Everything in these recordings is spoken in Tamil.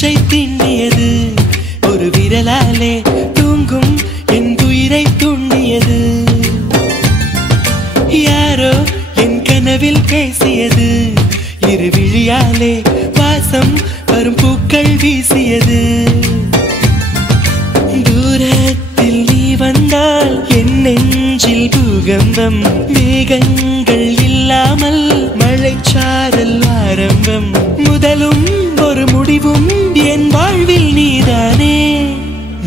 நெஞ்சை தீண்டியது ஒரு விரலாலே தூங்கும் என் உயிரை தூண்டியது யாரோ என் கனவில் பேசியது இரு விழியாலே வாசம் வரும் பூக்கள் வீசியது தூரத்தில் நீ வந்தால் என் நெஞ்சில் பூகம்பம் மேகங்கள் இல்லாமல் மழைச்சாரல் ஆரம்பம் முதலும் ஒரு முடிவும் என் வாழ்வில் நீதானே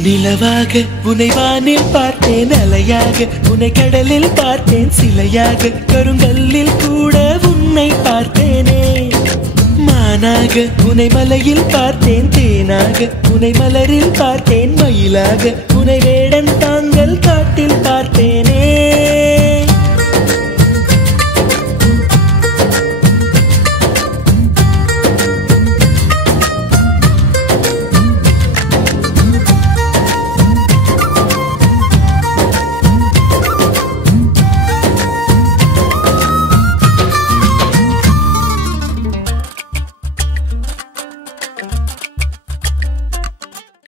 நிலவாக உன்னை வானில் பார்த்தேன் அலையாக உன்னை கடலில் பார்த்தேன் சிலையாக கருங்கல்லில் கூட உன்னை பார்த்தேனே மானாக உன்னை மலையில் பார்த்தேன் தேனாக உன்னை மலரில் பார்த்தேன் மயிலாக உன்னை வேடன் தாங்கள் காட்டில் பார்த்தேனே